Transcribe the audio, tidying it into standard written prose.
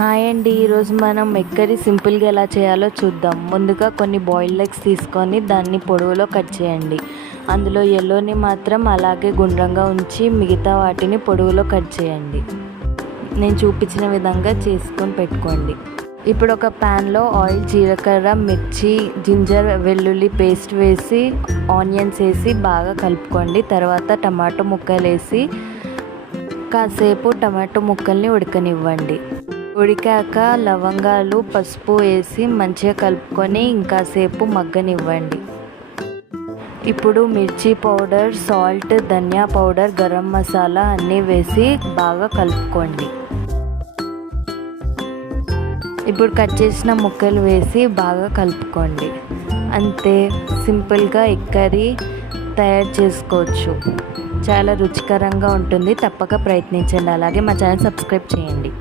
Hi అండి, ఈరోజు మనం ఎగ్ కర్రీ సింపుల్గా ఎలా చేయాలో చూద్దాం. ముందుగా కొన్ని బాయిల్డ్ ఎగ్స్ తీసుకొని దాన్ని పొడవులో కట్ చేయండి. అందులో ఎల్లోని మాత్రం అలాగే గుండ్రంగా ఉంచి మిగతా వాటిని పొడవులో కట్ చేయండి. నేను చూపించిన విధంగా చేసుకొని పెట్టుకోండి. ఇప్పుడు ఒక ప్యాన్లో ఆయిల్, జీలకర్ర, మిర్చి, జింజర్, వెల్లుల్లి పేస్ట్ వేసి ఆనియన్స్ వేసి బాగా కలుపుకోండి. తర్వాత టమాటో ముక్కలు వేసి కాసేపు టమాటో ముక్కల్ని ఉడకనివ్వండి. ఉడికాక లవంగాలు, పసుపు వేసి మంచిగా కలుపుకొని ఇంకాసేపు మగ్గనివ్వండి. ఇప్పుడు మిర్చి పౌడర్, సాల్ట్, ధనియా పౌడర్, గరం మసాలా అన్నీ వేసి బాగా కలుపుకోండి. ఇప్పుడు కట్ చేసిన ముక్కలు వేసి బాగా కలుపుకోండి. అంతే, సింపుల్గా ఎగ్ కర్రీ తయారు చేసుకోవచ్చు. చాలా రుచికరంగా ఉంటుంది. తప్పక ప్రయత్నించండి. అలాగే మా ఛానల్ సబ్స్క్రైబ్ చేయండి.